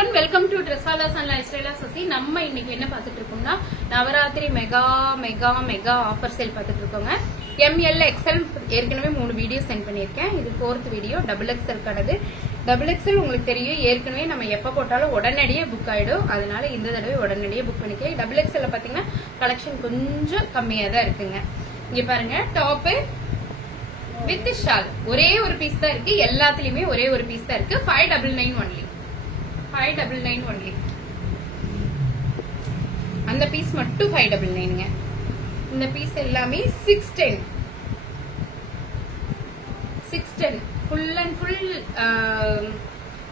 everyone, welcome to Dresswalas and Lifestyle Sasi. நம்ம இன்னைக்கு என்ன பார்த்துட்டு இருக்கோம்னா நவராத்திரி மெகா ஆஃபர் சேல் பார்த்துட்டு இருக்கோங்க. ML XL ஏற்கனவே 3 வீடியோ சென்ட் பண்ணியிருக்கேன். இது 4th வீடியோ. XXL கானது. XXL உங்களுக்கு தெரியும், ஏற்கனவே நம்ம எப்ப போட்டாலும் உடனடியே புக் ஆயிடும். அதனால இந்த தடவை உடனடியே புக் பண்ணிக்க. XXL பாத்தீங்கன்னா கலெக்ஷன் கொஞ்சம் கம்மியா தான் இருக்குங்க. இங்க பாருங்க, டாப் வித் ஷால் ஒரே ஒரு பீஸ் தான் இருக்கு. எல்லாத்துலயுமே ஒரே ஒரு பீஸ் தான் இருக்கு. 599 only. 599 only. அந்த பீஸ் மட்டும் 599ங்க. இந்த பீஸ் எல்லாமே 610 ஃபுல் அண்ட் ஃபுல்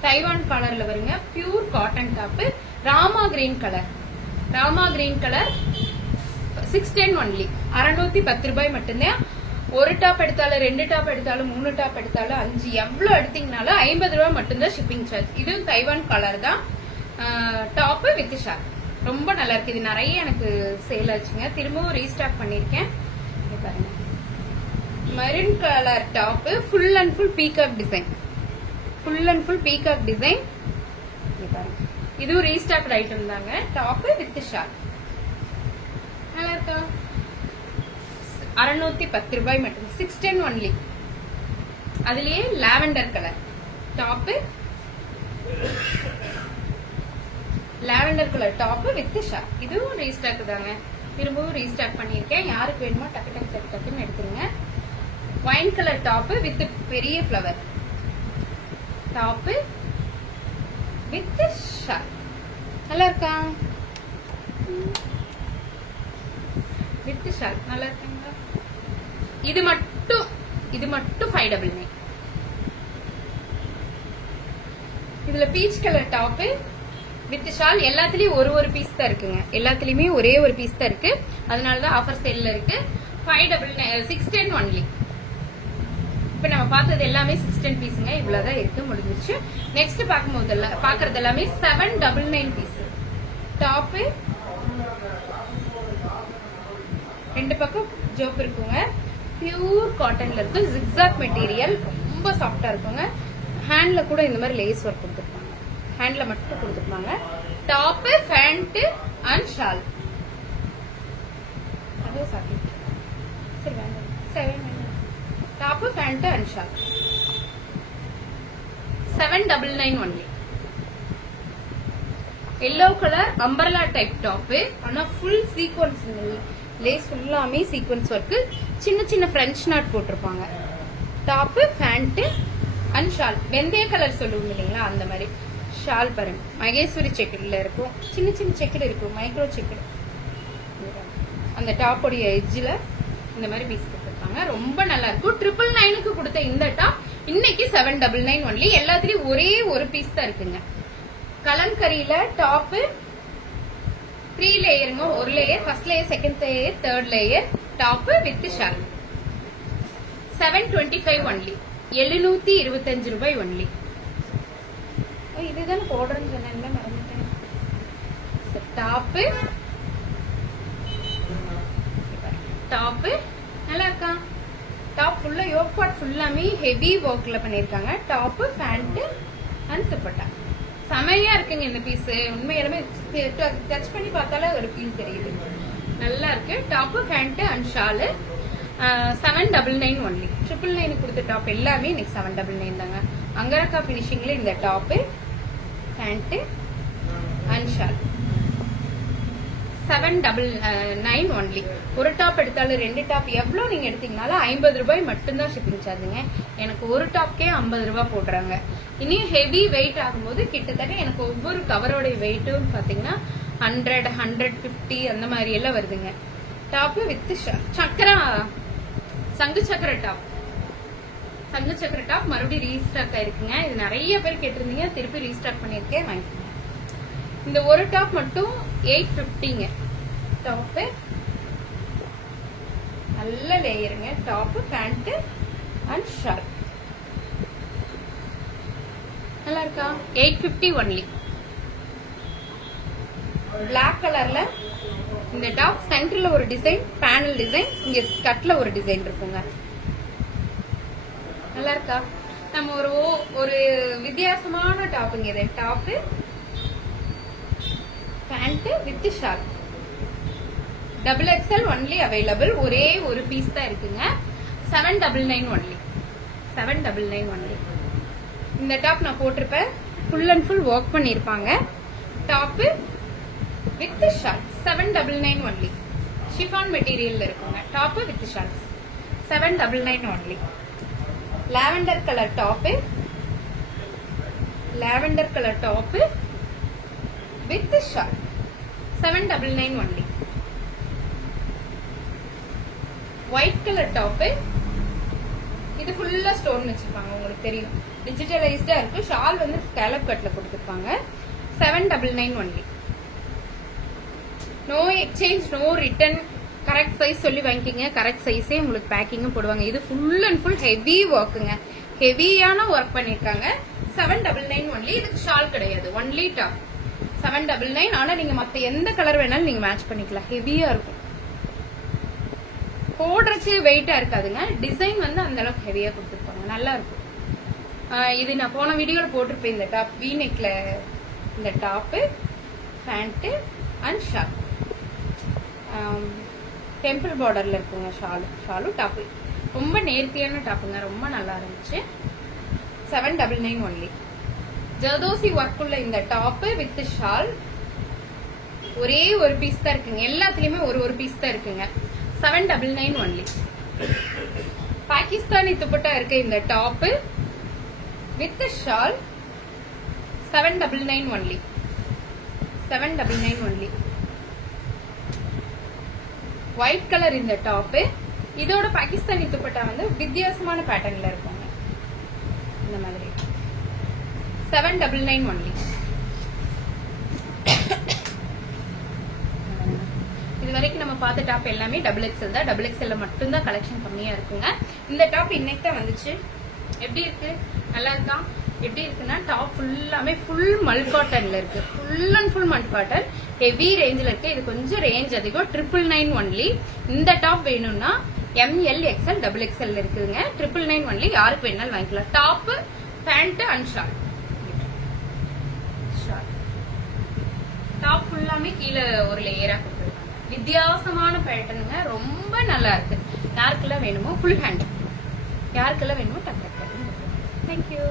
தைவான் கலர்ல வருங்க. Pure cotton top, Rama green colour 610 only. 610 ரூபாய் மட்டும்தான். ஒரு டாப் எடுத்தாலும் 2 டாப் எடுத்தாலும் 3 டாப் எடுத்தாலும் 5 எவ்வளவு எடுத்தீங்கனாலும் 50 ரூபாய் மட்டும்தான் ஷிப்பிங் சார்ஜ். இது தைவான் கலர் தான். டாப் வித் ஷால் ரொம்ப நல்லா இருக்கு. இது நிறைய எனக்கு சேல் ஆச்சுங்க. திரும்பவும் ரீஸ்டாக் பண்ணிருக்கேன். பாருங்க, maroon colour top, full and full peacock design. பாருங்க, இதுவும் ரீஸ்டாக் ஐட்டம் தாங்க. டாப் வித் ஷால் நல்லா இருக்கா? 610 ரூபாய் மட்டும். 610 only. அதுலயே lavender colour top, lavender colour top with shawl. இதுவும் ரீஸ்டாக் தாங்க. திரும்பவும் ரீஸ்டாக் பண்ணிருக்கேன். யாருக்கு வேணுமோ டக்குன்னு எடுத்துருங்க. ஒயின் கலர் டாப் வித் பெரிய ஃபிளவர் டாப் வித் ஷால் நல்லா இருக்கா? வித் ஷால் நல்லா இருக்குங்க. இது மட்டும் 599. இதுல peach colour top with shawl. எல்லாத்துலயும் ஒரு பீஸ் தான் இருக்குங்க. எல்லாத்துலயுமே ஒரே ஒரு பீஸ் தான் இருக்கு. அதனாலதான் ஆஃபர் சேல்ல இருக்கு. 610 only. இப்ப நம்ம பார்த்தது எல்லாமே 610 பீஸுங்க. இவ்வளவுதான் இருக்கு, முடிஞ்சிருச்சு. நெக்ஸ்ட் பாக்குறது எல்லாமே 799 பீஸ் டாப். 2 பக்கம் ஜோப் இருக்குங்க. பியூர் காட்டன்ல இருக்கு. ஜிக்ஸாக் மெட்டீரியல், ரொம்ப சாஃப்டா இருக்குங்க. ஹேண்ட்ல கூட இந்த மாதிரி லேஸ் ஒர்க் கொடுத்துருப்பாங்க. ஹேண்ட்ல மட்டும் கொடுத்துருப்பாங்க. Top, pant and shawl. அதே சாக்கி சரி வேண்டாம். 799 top, pant and shawl. 799 only. Yellow colour umbrella type top. ஆனா ஃபுல் சீக்வன்ஸ் லேஸ் ஃபுல்லாமே சீக்வன்ஸ் ஒர்க்கு. சின்ன பிரெஞ்ச் நாட் போட்டிருப்பாங்க. Top, pant and shawl. வெந்தய கலர் சொல்லுவோம் இல்லைங்களா, அந்த மாதிரி ஷால் பாருங்க. மகேஸ்வரி செக்கடில் இருக்கும். சின்ன செக்கடு இருக்கும், மைக்ரோ செக்கடு. அந்த டாப்போடைய எட்ஜில் இந்த மாதிரி பீஸ் கொடுத்துருப்பாங்க. ரொம்ப நல்லா இருக்கும். 999க்கு கொடுத்த இந்த டாப் இன்னைக்கு 799 only. எல்லாத்துலயும் ஒரே ஒரு பீஸ் தான் இருக்குங்க. கலம்கரியில டாப் 3 லேயருங்க. ஒரு layer, first layer, second layer, third layer. Top with shawl. 725 only. 725 ரூபாய் ஒன்லி. இதுதான் போடுறேன்னு சொன்னேன், மறந்துட்டேன். டாப் நல்லா இருக்கா? டாப் ஃபுல்லா யோக் பார்ட் ஃபுல்லாமே ஹெவி ஒர்க்ல பண்ணிருக்காங்க. Top, pant and dupatta. செமையா இருக்குங்க இந்த பீஸ். உண்மையாலுமே டச் பண்ணி பார்த்தாலே ஒரு ஃபீல் தெரியுது. நல்லா இருக்கு. Top, pant and shawl. 799 only. 999 கொடுத்த டாப் எல்லாமே இன்னைக்கு 799 தாங்க. அங்கரக்கா பினிஷிங்ல இந்த top, pant and shawl 799 only. ஒரு டாப் எடுத்தாலும் 2 டாப் எவ்வளவு நீங்க எடுத்தீங்கனாலும் 50 ரூபாய் மட்டும்தான் ஷிப்பிங் சார்ஜுங்க. எனக்கு ஒரு டாப்கே 50 ரூபாய் போடுறாங்க. இனியும் ஹெவி வெயிட் ஆகும்போது கிட்டத்தட்ட எனக்கு ஒவ்வொரு கவரோட வெயிட்டும் பாத்தீங்கன்னா 100, 150 அந்த மாதிரி எல்லாம் வருதுங்க. டாப் வித் சங்கு சக்கர டாப் மறுபடியும் ரீஸ்டாக் ஆயிருக்குங்க. இது நிறைய பேர் கேட்டிருந்தீங்க, திருப்பி ரீஸ்டாக் பண்ணிருக்கேன். வாங்கிக்கோங்க. இந்த ஒரு டாப் மட்டும் 850ங்க. டாப் நல்ல லேயருங்க. டாப், பேண்ட் அண்ட் ஷால் நல்லா இருக்கா? 850 only. பிளாக் கலர்ல இந்த டாப் சென்டர்ல ஒரு டிசைன், பேனல் டிசைன், இங்க கட்ல ஒரு டிசைன் இருக்குங்க. நல்லா இருக்கா? நம்ம ஒரு வித்தியாசமான டாப்புங்க. இது top pant with shawl. Double XL only available. ஒரே ஒரு பீஸ் தான் இருக்குங்க. 799 ஒன்லி. 799 ஒன்லி. இந்த டாப் நான் போட்டிருப்பேன். ஃபுல் அண்ட் ஃபுல் ஒர்க் பண்ணிருப்பாங்க. Top with shawl 799 only. Chiffon மெட்டீரியல்ல இருக்குங்க. Top with shawl 799 only. Lavender colour top. Lavender colour top with shawl 799 only. White colour top. இது ஃபுல்லா ஸ்டோன் வச்சிருப்பாங்க. உங்களுக்கு தெரியும், டிஜிட்டலைஸ்டா இருக்கு. ஷால் வந்து ஸ்கேலப் கட்ல கொடுத்திருப்பாங்க. 799 only. No exchange, no return. Correct size சொல்லி வாங்கிக்கிங்க. கரெக்ட் சைஸே உங்களுக்கு பேக்கிங்கும் போடுவாங்க. இது ஃபுல் அண்ட் ஃபுல் ஹெவி ஒர்க்குங்க. ஹெவியான ஒர்க் பண்ணிருக்காங்க. 799 ஒன்லி. இதுக்கு ஷால் கிடையாது, ஒன்லி டாப். 799. ஆனா நீங்க மத்த எந்த கலர் வேணாலும் நீங்க மேட்ச் பண்ணிக்கலாம். ஹெவியா இருக்கும். போடுறச்சு வெயிட்டா இருக்காதுங்க. டிசைன் வந்து அந்த அளவுக்கு ஹெவியா கொடுத்துருப்பாங்க. நல்லா இருக்கும். இது நான் போன வீடியோல போட்டிருப்பேன். இந்த டாப் வி நெக்ல இந்த top, pant and shawl. Temple பார்டர்ல இருக்குங்க. ஷாலும் டாப் ரொம்ப நேர்த்தியான டாப்புங்க. ரொம்ப நல்லா இருந்துச்சு. 799 ஒன்லி. ஜர்தோசி ஒர்க் உள்ள இந்த டாப் வித் ஷால். ஒரே ஒரு பீஸ் தான் இருக்குங்க. எல்லாத்துலயுமே ஒரு பீஸ் தான் இருக்குங்க. 799 ஒன்லி. பாகிஸ்தானி துப்பட்டா இருக்கு இந்த top with shawl 799 only. 799 only. White colour இந்த டாப். இதோட பாகிஸ்தானி துப்பட்டா வந்து வித்தியாசமான பேட்டர்ன்ல இருக்குங்க. இந்த மாதிரி 799 ஒன்லி. இது வரைக்கும் நம்ம பார்த்த டாப் எல்லாமே டபுள் எக்ஸ்எல் தான். டபுள் எக்ஸ்எல் மட்டும் தான் கலெக்ஷன் கம்மியா இருக்குங்க. இந்த டாப் இன்னைக்கு தான் வந்துச்சு. எப்படி இருக்கு? நல்லா இருக்கா? எப்படி இருக்குன்னா டாப் ஃபுல்லாமே ஃபுல் மல் காட்டன்ல இருக்கு. Full and full Mal cotton. Heavy ரேஞ்சில் இருக்கு. இது கொஞ்சம் ரேஞ்ச் அதிகம். 999 ஒன்லி. இந்த டாப் வேணும்னா ML XL டபுள் எக்ஸ்எல் இருக்குதுங்க. 999 ஒன்லி. யாருக்கு வேணாலும் வாங்கிக்கலாம். Top, pant and shawl. Top ஃபுல்லாமே கீழே ஒரு லேயரா கொடுத்துருக்காங்க. வித்தியாசமான பேட்டர்னுங்க. ரொம்ப நல்லா இருக்கு. யாருக்கெல்லாம் வேணுமோ ஃபுல் ஹேண்ட், யாருக்கெல்லாம் வேணுமோ டக் டக். தேங்க்யூ.